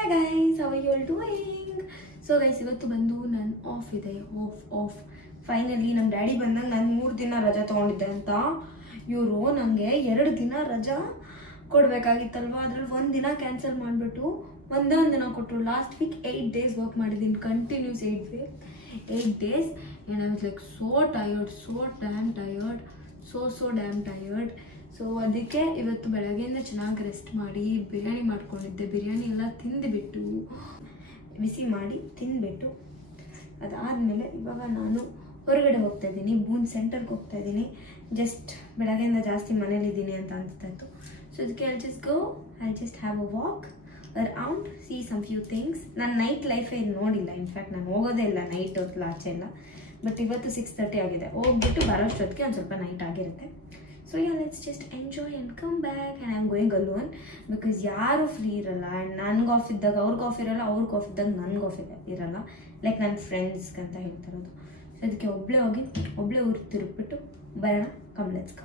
Hi guys, how are you all doing? So guys, ಇವತ್ತು ಬಂದು ನಾನು ಆಫ್ ಇದೆ. ಆಫ್ ಫೈನಲಿ ನಮ್ಮ ಡ್ಯಾಡಿ ಬಂದಾಗ ನಾನು 3 ದಿನ ರಜಾ ತಗೊಂಡಿದ್ದೆ ಅಂತ ಇವರು ನನಗೆ 2 ದಿನ ರಜಾ ಕೊಡಬೇಕಾಗಿತ್ತಲ್ವಾ. ಅದರಲ್ಲಿ 1 ದಿನ ಕ್ಯಾನ್ಸಲ್ ಮಾಡಿಬಿಟ್ಟು ಒಂದೇ ಒಂದು ದಿನ ಕೊಟ್ಟರು. ಲಾಸ್ಟ್ ವೀಕ್ 8 days ವರ್ಕ್ ಮಾಡಿದ್ದೀನಿ, continuous 8 days and I was like so tired, so damn tired, so damn tired. So ಅದಕ್ಕೆ ಇವತ್ತು ಬೆಳಗ್ಗೆಯಿಂದ ಚೆನ್ನಾಗಿ ರೆಸ್ಟ್ ಮಾಡಿ ಬಿರಿಯಾನಿ ಮಾಡ್ಕೊಂಡಿದ್ದೆ. ಬಿರಿಯಾನಿ ಎಲ್ಲ ತಿಂದುಬಿಟ್ಟು ಬಿಸಿ ಮಾಡಿ ತಿಂದುಬಿಟ್ಟು ಅದಾದಮೇಲೆ ಇವಾಗ ನಾನು ಹೊರಗಡೆ ಹೋಗ್ತಾ ಇದ್ದೀನಿ, ಬೂನ್ ಸೆಂಟರ್ಗೆ ಹೋಗ್ತಾ ಇದ್ದೀನಿ. ಜಸ್ಟ್ ಬೆಳಗ್ಗೆಯಿಂದ ಜಾಸ್ತಿ ಮನೇಲಿದ್ದೀನಿ ಅಂತ ಅನಿಸ್ತಾ ಇತ್ತು. ಸೊ ಅದಕ್ಕೆ I just have a walk around, see some few things. ನಾನು ನೈಟ್ ಲೈಫೇ ನೋಡಿಲ್ಲ, ಇನ್ಫ್ಯಾಕ್ಟ್ ನಾನು ಹೋಗೋದೇ ಇಲ್ಲ ನೈಟ್ ಹೊತ್ತು ಆಚೆ ಎಲ್ಲ. ಬಟ್ ಇವತ್ತು 6:30 ಆಗಿದೆ, ಹೋಗ್ಬಿಟ್ಟು ಬರೋಷ್ಟೊತ್ತಿಗೆ ಒಂದು ಸ್ವಲ್ಪ ನೈಟ್ ಆಗಿರುತ್ತೆ. So yeah, let's just enjoy and come back. And I'm going alone because ಯಾರು ಫ್ರೀ ಇರಲ್ಲ. ಆ್ಯಂಡ್ ನನಗೆ ಆಫ್ ಇದ್ದಾಗ ಅವ್ರಿಗೆ ಆಫ್ ಇರಲ್ಲ, ಅವ್ರಿಗೆ ಆಫ್ ಇದ್ದಾಗ ನನಗೆ ಆಫ್ ಇರಲ್ಲ. ಲೈಕ್ ನನ್ನ ಫ್ರೆಂಡ್ಸ್ಗೆ ಅಂತ ಹೇಳ್ತಿರೋದು. ಸೊ ಅದಕ್ಕೆ ಒಬ್ಬಳೇ ಊರು ತಿರುಗಿಬಿಟ್ಟು ಬರೋಣ. Come let's go.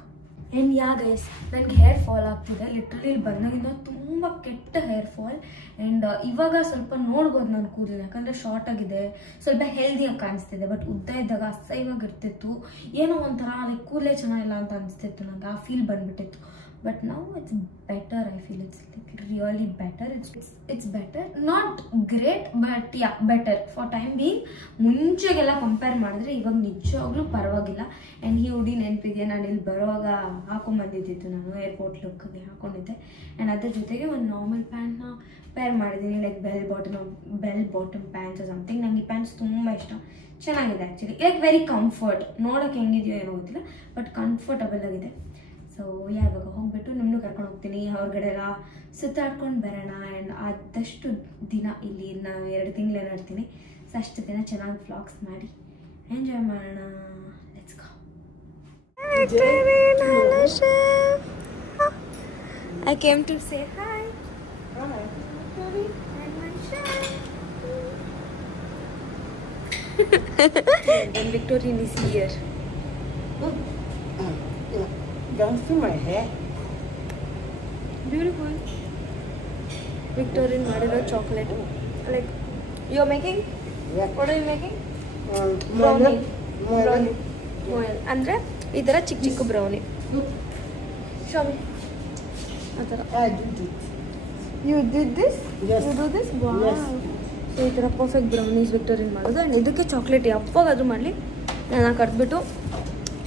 And yeah guys, ನನಗೆ ಹೇರ್ ಫಾಲ್ ಆಗ್ತಿದೆ. ಲಿಟ್ರಲಿ ಇಲ್ಲಿ ಬಂದಾಗಿಂದ ತುಂಬ ಕೆಟ್ಟ ಹೇರ್ ಫಾಲ್. ಆ್ಯಂಡ್ ಇವಾಗ ಸ್ವಲ್ಪ ನೋಡ್ಬೋದು ನನ್ನ ಕೂದಲು, ಯಾಕಂದರೆ ಶಾರ್ಟ್ ಆಗಿದೆ, ಸ್ವಲ್ಪ ಹೆಲ್ದಿಯಾಗಿ ಕಾಣಿಸ್ತಿದೆ. ಬಟ್ ಉದ್ದ ಇದ್ದಾಗ ಅಸಹ್ಯವಾಗಿರ್ತಿತ್ತು, ಏನೋ ಒಂಥರ ಲೈಕ್ ಕೂದಲೇ ಚೆನ್ನಾಗಿಲ್ಲ ಅಂತ ಅನಿಸ್ತಿತ್ತು ನನಗೆ. ಆ ಫೀಲ್ ಬಂದುಬಿಟ್ಟಿತ್ತು. ಬಟ್ ನಾವು it's better. I feel it's like really better. It's better, not great but ya better for time being. ಮುಂಚೆಗೆಲ್ಲ ಕಂಪೇರ್ ಮಾಡಿದ್ರೆ ಇವಾಗ ನಿಜವಾಗ್ಲೂ ಪರವಾಗಿಲ್ಲ. ಆ್ಯಂಡ್ ಈ ಹುಡಿ ನೆನಪಿದೆ, ನಾನು ಇಲ್ಲಿ ಬರುವಾಗ ಹಾಕೊಂಡ್ಬಂದಿದ್ದಿತ್ತು, ನಾನು ಏರ್ಪೋರ್ಟ್ ಲುಕ್ಗೆ ಹಾಕ್ಕೊಂಡಿದ್ದೆ. ಆ್ಯಂಡ್ ಅದ್ರ ಜೊತೆಗೆ ಒಂದು ನಾರ್ಮಲ್ ಪ್ಯಾಂಟ್ನ ಪೇರ್ ಮಾಡಿದ್ದೀನಿ, like bell bottom pants something. ನನಗೆ ಈ ಪ್ಯಾಂಟ್ಸ್ ತುಂಬ ಇಷ್ಟ, ಚೆನ್ನಾಗಿದೆ ಆ್ಯಕ್ಚುಲಿ. Like very comfort. ನೋಡೋಕೆ ಹೆಂಗಿದೆಯೋ ಏನೋ ಗೊತ್ತಿಲ್ಲ, ಬಟ್ ಕಂಫರ್ಟಬಲ್ ಆಗಿದೆ. ಸೊ ಇವಾಗ ಹೋಗ್ಬಿಟ್ಟು ನಿಮ್ಮನ್ನು ಕರ್ಕೊಂಡು ಹೋಗ್ತೀನಿ, ಹೊರಗಡೆ ಎಲ್ಲ ಸುತ್ತಾಡ್ಕೊಂಡು ಬರೋಣ. ಆ್ಯಂಡ್ ಆದಷ್ಟು ದಿನ ಇಲ್ಲಿ ನಾವು 2 ತಿಂಗಳು ಆಡ್ತೀನಿ. ಸೊ ಅಷ್ಟು ದಿನ ಚೆನ್ನಾಗಿ ವ್ಲಾಗ್ಸ್ ಮಾಡಿ ಎಂಜಾಯ್ ಮಾಡೋಣ. Let's go. I came to say hi. And Victorine is here. Don't see my hair. Beautiful. Victorine ಮಾಡಿರೋ chocolate. Like you are making? Yeah. What are you making? Brownie. Moel. ಅಂದ್ರೆ ಈ ಥರ ಚಿಕ್ಕ brownie. Show me. ಆ ಥರ. I did it. You did this? Yes. You do this? Wow. Yes. So ಈ ಥರ perfect brownies ವಿಕ್ಟೋರಿನ್ ಮಾಡೋದು. ಆ್ಯಂಡ್ ಇದಕ್ಕೆ ಚಾಕ್ಲೇಟ್ ಯಾವಾಗಾದ್ರೂ ಮಾಡಲಿ ನಾನು ಕರೆದ್ಬಿಟ್ಟು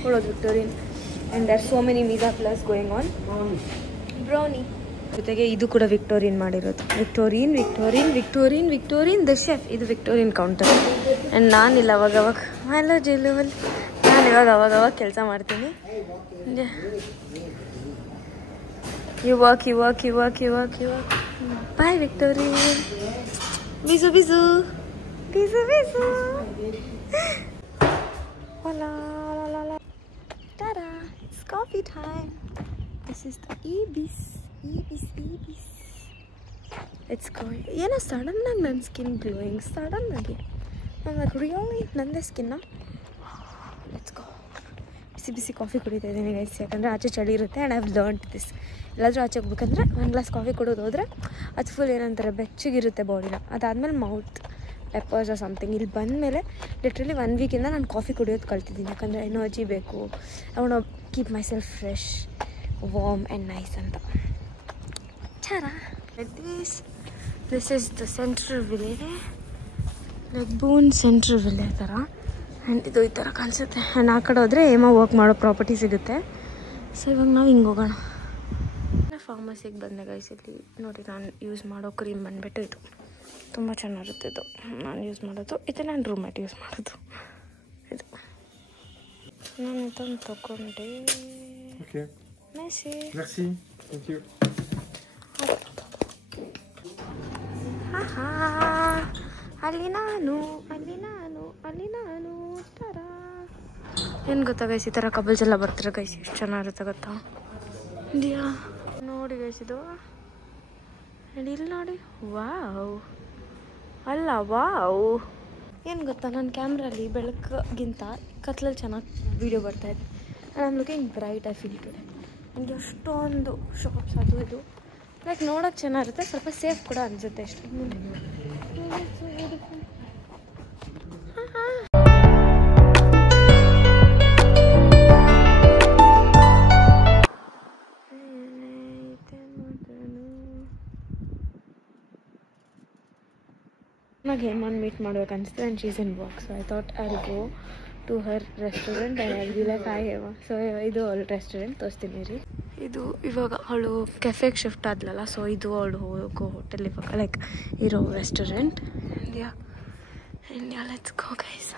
ಕೊಡೋದು Victorine. And there so many ಮೀಸಾ ಪ್ಲಸ್ ಗೋಯಿಂಗ್ ಆನ್. ಬ್ರೌನಿ ಜೊತೆಗೆ ಇದು ಕೂಡ ವಿಕ್ಟೋರಿನ್ ಮಾಡಿರೋದು. Victorine the chef. ಇದು ವಿಕ್ಟೋರಿನ್ ಕೌಂಟರ್. ಆ್ಯಂಡ್ ನಾನಿಲ್ಲ ಅವಾಗವಾಗ ನಾನು ಅವಾಗವಾಗ ಕೆಲಸ ಮಾಡ್ತೀನಿ. You work. Bye, Victorine. Bisu. Hola. Ta-da! It's coffee time. This is the Ibis. It's going. Yena sudden ಆಗಿ ನನ್ನ ಸ್ಕಿನ್ ಗ್ಲೋಯಿಂಗ್. ಸಡನ್ ಆಗಿ ನಾನು ಲೈಕ್ ರಿಯಲಿ ನಂದೇ ಸ್ಕಿನ್ನ. Let's go. ಬಿಸಿ ಕಾಫಿ ಕುಡಿತಾ ಇದ್ದೀನಿ ಗೈಸ್, ಯಾಕಂದರೆ ಆಚೆ ಚಳಿ ಇರುತ್ತೆ. And I have learned this. ಎಲ್ಲಾದರೂ ಆಚೆ ಹೋಗ್ಬೇಕಂದ್ರೆ 1 ಗ್ಲಾಸ್ ಕಾಫಿ ಕುಡಿದು ಹೋದರೆ ಅದು ಫುಲ್ ಏನಂತಾರೆ ಬೆಚ್ಚಗಿರುತ್ತೆ ಬಾಡಿನ. ಅದಾದಮೇಲೆ ಮೌತ್ ಪೆಪ್ಪರ್ಸ್ ಸಮಥಿಂಗ್. ಇಲ್ಲಿ ಬಂದಮೇಲೆ ಲಿಟ್ರಲಿ 1 ವೀಕಿಂದ ನಾನು ಕಾಫಿ ಕುಡಿಯೋದು ಕಲ್ತಿದ್ದೀನಿ, ಯಾಕಂದರೆ ಎನರ್ಜಿ ಬೇಕು. I want to keep myself fresh, warm and nice ಅಂತ. ಚಾರಾ this is the central ville, like Boon central ville ಥರ. ಆ್ಯಂಡ್ ಇದು ಈ ಥರ ಕಾಣಿಸುತ್ತೆ. ಆ್ಯಂಡ್ ಆ ಕಡೆ ಹೋದರೆ ಏಮೋ ವರ್ಕ್ ಮಾಡೋ ಪ್ರಾಪರ್ಟಿ ಸಿಗುತ್ತೆ. ಸೊ ಇವಾಗ ನಾವು ಹಿಂಗೆ ಹೋಗೋಣ. ಫಾರ್ಮಸಿಗೆ ಬಂದೆ ಗೈಸ್. ಇಲ್ಲಿ ನೋಡಿ, ನಾನು ಯೂಸ್ ಮಾಡೋ ಕ್ರೀಮ್ ಬಂದುಬಿಟ್ಟು ಇದು ತುಂಬ ಚೆನ್ನಾಗಿರುತ್ತೆ. ಇದು ನಾನು ಯೂಸ್ ಮಾಡೋದು, ಇದು ನನ್ನ ರೂಮ್ಮೇಟ್ ಯೂಸ್ ಮಾಡೋದು. ಇದು ನಾನು ಇದನ್ನು ತಗೊಂಡೆ. Merci. Thank you. ಅಲ್ಲಿ ನಾನು ತರ ಏನು ಗೊತ್ತಾ ಗೈಸ್, ಈ ಥರ ಕಬಲ್ಸ್ ಎಲ್ಲ ಬರ್ತಾರೆ ಗೈಸ್, ಎಷ್ಟು ಚೆನ್ನಾಗಿರುತ್ತೆ ಗೊತ್ತಾ. ಇಂಡಿಯಾ ನೋಡಿ ಗೈಸ್, ಇದು ಇಲ್ಲಿ ನೋಡಿ. ವಾವ್ ಏನು ಗೊತ್ತಾ, ನನ್ನ ಕ್ಯಾಮ್ರಲ್ಲಿ ಬೆಳಕಿಗಿಂತ ಕತ್ಲಲ್ಲಿ ಚೆನ್ನಾಗಿ ವೀಡಿಯೋ ಬರ್ತಾಯಿದೆ. I am looking bright. I feel today. ನನಗೆ ಅಷ್ಟೊಂದು ಶಾಪ್ಸ್ ಅದು ಇದು ಲೈಕ್ ನೋಡೋಕೆ ಚೆನ್ನಾಗಿರುತ್ತೆ, ಸ್ವಲ್ಪ ಸೇಫ್ ಕೂಡ ಅನಿಸುತ್ತೆ ಅಷ್ಟೇ. నాకు ಹೇಮನ್ ಮೀಟ್ ಮಾಡ್ಬೇಕನ್ನಿಸ್ತು and she's in work, so I thought I will go to her restaurant and I will be like hi Hema. So ಇದು ಅವಳ ರೆಸ್ಟೋರೆಂಟ್ ತೋರಿಸ್ತೀನಿ ರೀ. ಇದು ಇವಾಗ ಅವಳು ಕೆಫೆಗೆ ಶಿಫ್ಟ್ ಆದ್ಲಲ್ಲ, ಸೊ ಇದು ಅವಳು ಹೋಗೋ ಹೋಟೆಲ್ ಇವಾಗ ಲೈಕ್ ಇರೋ restaurant. India let's go guys.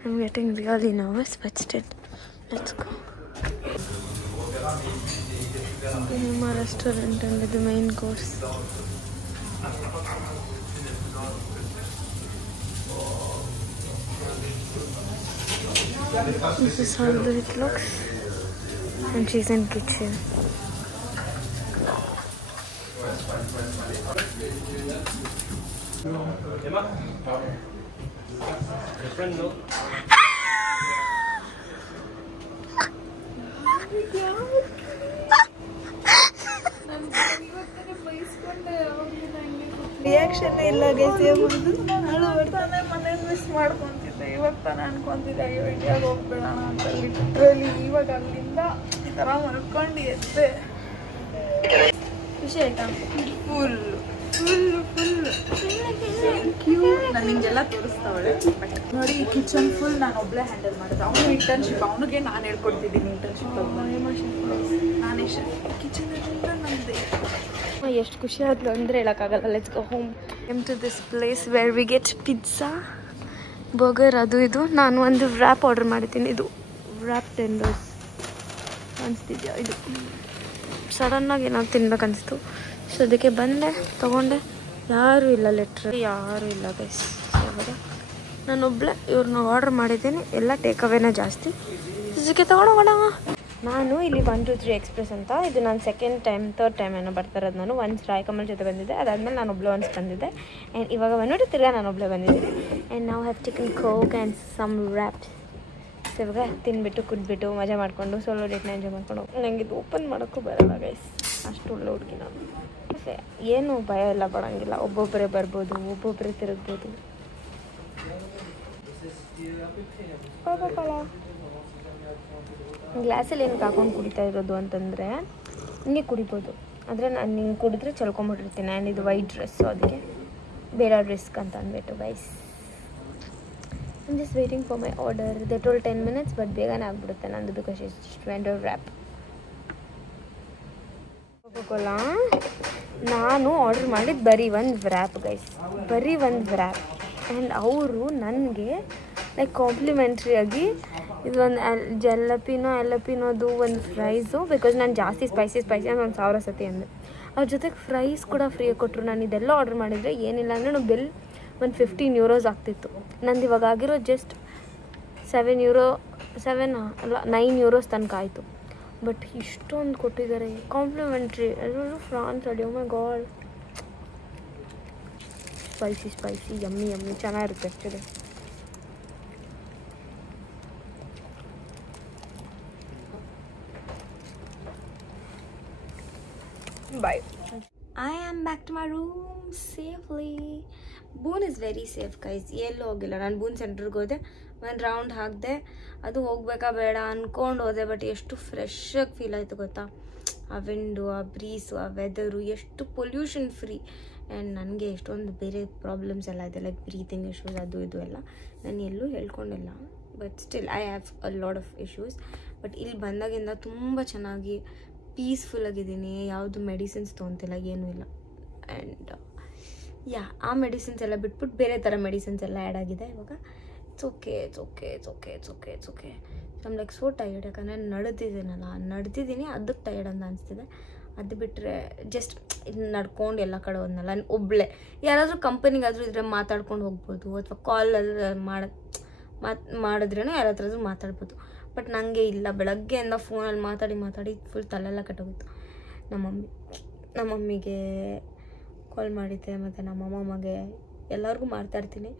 I am getting really nervous but still let's go. Hema restaurant and ಇದು main course. This is how it looks, and she's in kitchen. Reaction ಇಲ್ಲ guys. ನಾನು ಬರ್ತಾನೆ ಮನೇಲಿ miss ಮಾಡ್ಕೊತಿದ್ದೆ. ಇವಾಗ ತಾನೇ ಅನ್ಕೊಂತಿದ್ದೆ ಅಯ್ಯೋ ಇಂಡಿಯಾಗೆ ಹೋಗ್ಬೇಡ ಅಂತ. ಲಿಟ್ರಲಿ ಇವಾಗ ಅಲ್ಲಿಂದ ಈ ಥರ ಮಲ್ಕೊಂಡು ಎದ್ದೆ. ಖುಷಿ ಆಯ್ತಾ? Full cute. ನಾನು ನಿಂಗೆಲ್ಲ ತೋರಿಸ್ತಾವಳೆ. ಬಟ್ ನೋಡಿ ಕಿಚನ್ ಫುಲ್ ನಾನು ಒಬ್ಬಳೇ ಹ್ಯಾಂಡಲ್ ಮಾಡಿದೆ. ಅವನು ಇಂಟರ್ನ್ಶಿಪ್, ಅವನಿಗೆ ನಾನು ಹೇಳ್ಕೊಡ್ತಿದ್ದೀನಿ ಇಂಟರ್ನ್ಶಿಪ್. ನಾನೇ ಕಿಚನ್ ನಂದೆ. ಎಷ್ಟು ಖುಷಿ ಆದ್ಲು ಅಂದರೆ ಹೇಳೋಕ್ಕಾಗಲ್ಲ. Let's go home. Come to this place where we get pizza, burger, ಅದು ಇದು. ನಾನು ಒಂದು ವ್ರ್ಯಾಪ್ ಆರ್ಡರ್ ಮಾಡಿದ್ದೀನಿ. ಇದು ವ್ರ್ಯಾಪ್ ಟೆಂಡರ್ಸ್ ಅನಿಸ್ತಿದ್ಯಾ? ಇದು ಸಡನ್ನಾಗಿ ಏನಾದ್ರು ತಿನ್ಬೇಕನ್ನಿಸ್ತು, ಸೊ ಅದಕ್ಕೆ ಬಂದೆ, ತೊಗೊಂಡೆ. ಯಾರೂ ಇಲ್ಲ, ಲಿಟ್ರಲಿ ಯಾರೂ ಇಲ್ಲ ಗೈಸ್. ಇವಾಗ ನಾನೊಬ್ಬಳೆ ಇವ್ರನ್ನ ಆರ್ಡರ್ ಮಾಡಿದ್ದೀನಿ. ಎಲ್ಲ ಟೇಕ್ ಅವೇನೇ ಜಾಸ್ತಿ. ಇದಕ್ಕೆ ತೊಗೊಂಡೋಗೋಣ. ನಾನು ಇಲ್ಲಿ 123 ಎಕ್ಸ್ಪ್ರೆಸ್ ಅಂತ, ಇದು ನಾನು ಥರ್ಡ್ ಟೈಮ್ ಏನೋ ಬರ್ತಾರದು. ನಾನು ಒಂದು ರಾಯ್ ಕಮಲ್ ಜೊತೆ ಬಂದಿದ್ದೆ, ಅದಾದಮೇಲೆ ನಾನು ಒಬ್ಬಳು ಒನ್ಸ್ ಬಂದಿದ್ದೆ. ಆ್ಯಂಡ್ ಇವಾಗ ಬಂದ್ಬಿಟ್ಟು ತಿರ್ಗಾ ನಾನು ಒಬ್ಬಳೇ ಬಂದಿದ್ದೀನಿ. ಆ್ಯಂಡ್ ನಾವು have chicken coke and some wraps. So ಇವಾಗ ತಿನ್ಬಿಟ್ಟು ಕುದ್ಬಿಟ್ಟು ಮಜಾ ಮಾಡಿಕೊಂಡು ಸೋಲೋ ಡೇಟ್ನ ಎಂಜಾಯ್ ಮಾಡ್ಕೊಂಡು. ನನಗೆ ಇದು ಓಪನ್ ಮಾಡೋಕ್ಕೂ ಬರಲ್ಲ ಗೈಸ್, ಅಷ್ಟು ಒಳ್ಳೆ ಹುಡುಗಿ ನಾನು. ಏನು ಭಯ ಎಲ್ಲ ಪಡೋಂಗಿಲ್ಲ. ಒಬ್ಬೊಬ್ಬರೇ ಬರ್ಬೋದು, ಒಬ್ಬೊಬ್ಬರೇ ತಿರುಗ್ಬೋದು. ಗ್ಲಾಸಲ್ಲಿ ಏನಕ್ಕೆ ಹಾಕೊಂಡು ಕುಡಿತಾ ಇರೋದು ಅಂತಂದರೆ ಹಿಂಗೆ ಕುಡಿಬೋದು, ಆದರೆ ನಾನು ಹಿಂಗೆ ಕುಡಿದ್ರೆ ಚಲ್ಕೊಂಬಿಟ್ಟಿರ್ತೀನಿ. ಆ್ಯಂಡ್ ಇದು ವೈಟ್ ಡ್ರೆಸ್ಸು, ಅದಕ್ಕೆ ಬೇರೆ ರಿಸ್ಕ್ ಅಂತ ಅಂದ್ಬಿಟ್ಟು guys. I am just waiting for my order. They told 10 minutes, but ಬೇಗನೆ ಆಗ್ಬಿಡುತ್ತೆ ನಂದು, because it's vendor wrap. Coca Cola ನಾನು ಆರ್ಡರ್ ಮಾಡಿದ್ದು ಬರೀ ಒಂದು ವ್ರ್ಯಾಪ್ ಗೈಸ್, ಬರೀ ಒಂದು ವ್ರ್ಯಾಪ್. ಆ್ಯಂಡ್ ಅವರು ನನಗೆ ಲೈಕ್ ಕಾಂಪ್ಲಿಮೆಂಟ್ರಿಯಾಗಿ ಇದೊಂದು ಎಲಪಿನೋದು ಒಂದು ಫ್ರೈಸು, ಬಿಕಾಸ್ ನಾನು ಜಾಸ್ತಿ ಸ್ಪೈಸಿ ಅಂತ ಒಂದು 1000 ಸತಿ ಅಂದೆ. ಅವ್ರ ಜೊತೆಗೆ ಫ್ರೈಸ್ ಕೂಡ ಫ್ರೀಯಾಗಿ ಕೊಟ್ಟರು. ನಾನು ಇದೆಲ್ಲ ಆರ್ಡರ್ ಮಾಡಿದರೆ ಏನಿಲ್ಲ ಅಂದರೆ ನಾವು ಬಿಲ್ ಒಂದು 15 euros ಆಗ್ತಿತ್ತು. ನಂದು ಇವಾಗ ಆಗಿರೋ ಜಸ್ಟ್ 9 euros ತನಕ ಆಯಿತು. ಬಟ್ ಇಷ್ಟೊಂದು ಕೊಟ್ಟಿದ್ದಾರೆ ಕಾಂಪ್ಲಿಮೆಂಟ್ರಿ. ಎಲ್ಲರೂ ಫ್ರಾನ್ಸ್ ಅಡಿ. ಓ ಮೈ ಗಾಡ್, ಸ್ಪೈಸಿ ಯಮ್ಮಿ ಚೆನ್ನಾಗಿರುತ್ತೆ actually. Bye. I am back to my room safely. Boon is very safe guys. ಎಲ್ಲೂ ಹೋಗಿಲ್ಲ ನಾನು. ಬೂನ್ ಸೆಂಟ್ರಿಗೆ ಹೋದೆ, ಒಂದು ರೌಂಡ್ ಹಾಕಿದೆ. ಅದು ಹೋಗ್ಬೇಕಾ ಬೇಡ ಅಂದ್ಕೊಂಡು ಹೋದೆ. ಬಟ್ ಎಷ್ಟು ಫ್ರೆಶ್ಶಾಗಿ ಫೀಲ್ ಆಯಿತು ಗೊತ್ತಾ. ಆ ವಿಂಡು, ಆ ಬ್ರೀಸು, ಆ ವೆದರು, ಎಷ್ಟು ಪೊಲ್ಯೂಷನ್ ಫ್ರೀ. ಆ್ಯಂಡ್ ನನಗೆ ಎಷ್ಟೊಂದು ಬೇರೆ ಪ್ರಾಬ್ಲಮ್ಸ್ ಎಲ್ಲ ಇದೆ, ಲೈಕ್ ಬ್ರೀತಿಂಗ್ ಇಶ್ಯೂಸ್, ಅದು ಇದು ಎಲ್ಲ ನಾನು ಎಲ್ಲೂ ಹೇಳ್ಕೊಂಡಿಲ್ಲ. But still I have a lot of issues. But ಇಲ್ಲಿ ಬಂದಾಗಿಂದ ತುಂಬ ಚೆನ್ನಾಗಿ ಪೀಸ್ಫುಲ್ಲಾಗಿದ್ದೀನಿ. ಯಾವುದು ಮೆಡಿಸಿನ್ಸ್ ತೊಗೊತಿಲ್ಲ, ಏನೂ ಇಲ್ಲ. ಆ್ಯಂಡ್ ಆ ಮೆಡಿಸಿನ್ಸ್ ಎಲ್ಲ ಬಿಟ್ಬಿಟ್ಟು ಬೇರೆ ಥರ ಮೆಡಿಸಿನ್ಸ್ ಎಲ್ಲ ಆ್ಯಡ್ ಆಗಿದೆ ಇವಾಗ. It's okay. I'm like so tired. ಯಾಕಂದರೆ ನಡೆದಿದ್ದೀನಿ, ಅದಕ್ಕೆ ಟಯರ್ಡ್ ಅಂತ ಅನಿಸ್ತಿದೆ. ಅದು ಬಿಟ್ಟರೆ ಜಸ್ಟ್ ಇದು ನಡ್ಕೊಂಡು ಎಲ್ಲ ಕಡೆ ಹೋದ್ನಲ್ಲ ಒಬ್ಬಳೇ. ಯಾರಾದರೂ ಕಂಪನಿಗಾದರೂ ಇದ್ರೆ ಮಾತಾಡ್ಕೊಂಡು ಹೋಗ್ಬೋದು, ಅಥವಾ ಕಾಲಲ್ಲಿ ಮಾಡಿದ್ರೇನೋ ಯಾರ ಹತ್ರ ಮಾತಾಡ್ಬೋದು. ಬಟ್ ನನಗೆ ಇಲ್ಲ, ಬೆಳಗ್ಗೆಯಿಂದ ಫೋನಲ್ಲಿ ಮಾತಾಡಿ ಫುಲ್ ತಲೆಲ್ಲ ಕೆಟ್ಟೋಗಿತ್ತು. ನಮ್ಮ ಮಮ್ಮಿಗೆ ಕಾಲ್ ಮಾಡಿದ್ದೆ, ಮತ್ತು ನಮ್ಮ ಅಮ್ಮಮ್ಮಗೆ ಎಲ್ಲರಿಗೂ ಮಾಡ್ತಾಯಿರ್ತೀನಿ.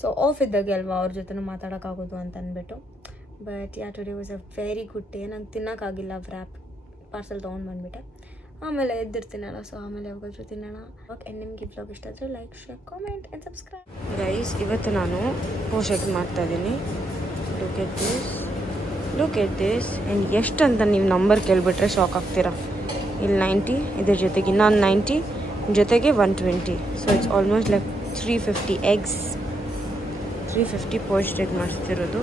ಸೊ ಆಫ್ ಇದ್ದಾಗೆ ಅಲ್ವಾ ಅವ್ರ ಜೊತೆ ಮಾತಾಡೋಕ್ಕಾಗೋದು ಅಂತ ಅಂದ್ಬಿಟ್ಟು. But today was a very good day. ನಂಗೆ ತಿನ್ನೋಕ್ಕಾಗಿಲ್ಲ ವ್ರ್ಯಾಪ್, ಪಾರ್ಸೆಲ್ ತೊಗೊಂಡು ಬಂದುಬಿಟ್ಟೆ. ಆಮೇಲೆ ಎದ್ದಿರ್ತೀನಲ್ಲ, ಸೊ ಆಮೇಲೆ ಯಾವಾಗಾದ್ರೂ ತಿನ್ನೋಣ. ಆ್ಯಂಡ್ ನಿಮ್ಗೆ ಈ ವ್ಲಾಗ್ ಇಷ್ಟ ಆದರೆ like, share, comment and subscribe. Guys, ಇವತ್ತು ನಾನು ಪೋಷಕ್ ಮಾಡ್ತಾಯಿದ್ದೀನಿ. Look at this. ಆ್ಯಂಡ್ ಎಷ್ಟು ಅಂತ ನೀವು ನಂಬರ್ ಕೇಳಿಬಿಟ್ರೆ ಶಾಕ್ ಆಗ್ತೀರಾ. ಇಲ್ಲಿ 90, ಇದ್ರ ಜೊತೆಗೆ ಇನ್ನೊಂದು 90, ಜೊತೆಗೆ 120. So it's almost like 350 eggs. 350 poached egg ಮಾಡಿಸ್ತಿರೋದು.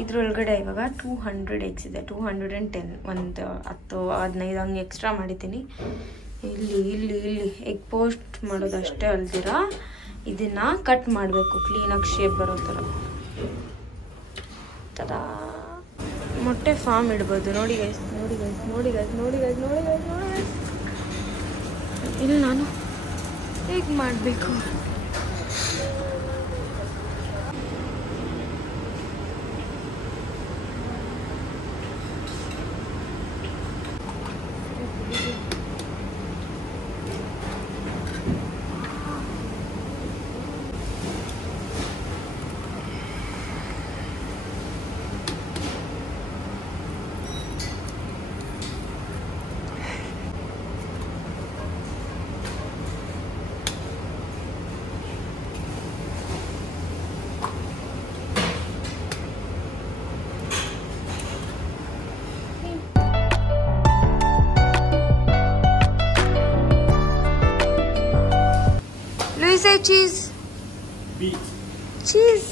ಇದ್ರೊಳಗಡೆ ಇವಾಗ 200 eggs ಇದೆ. 210, ಒಂದು 10-15 ಹಂಗೆ ಎಕ್ಸ್ಟ್ರಾ ಮಾಡಿದ್ದೀನಿ. ಇಲ್ಲಿ ಎಗ್ ಪೋಸ್ಟ್ ಮಾಡೋದಷ್ಟೇ ಅಲ್ದಿರ ಇದನ್ನು ಕಟ್ ಮಾಡಬೇಕು ಕ್ಲೀನಾಗಿ ಶೇಪ್ ಬರೋ ಥರ. ಮೊಟ್ಟೆ ಫಾರ್ಮ್ ಇಡ್ಬೋದು. ನೋಡಿ ಗೈಸ್. ಇಲ್ಲಿ ನಾನು ಹೇಗೆ ಮಾಡಬೇಕು. Say cheese. Beef. Cheese.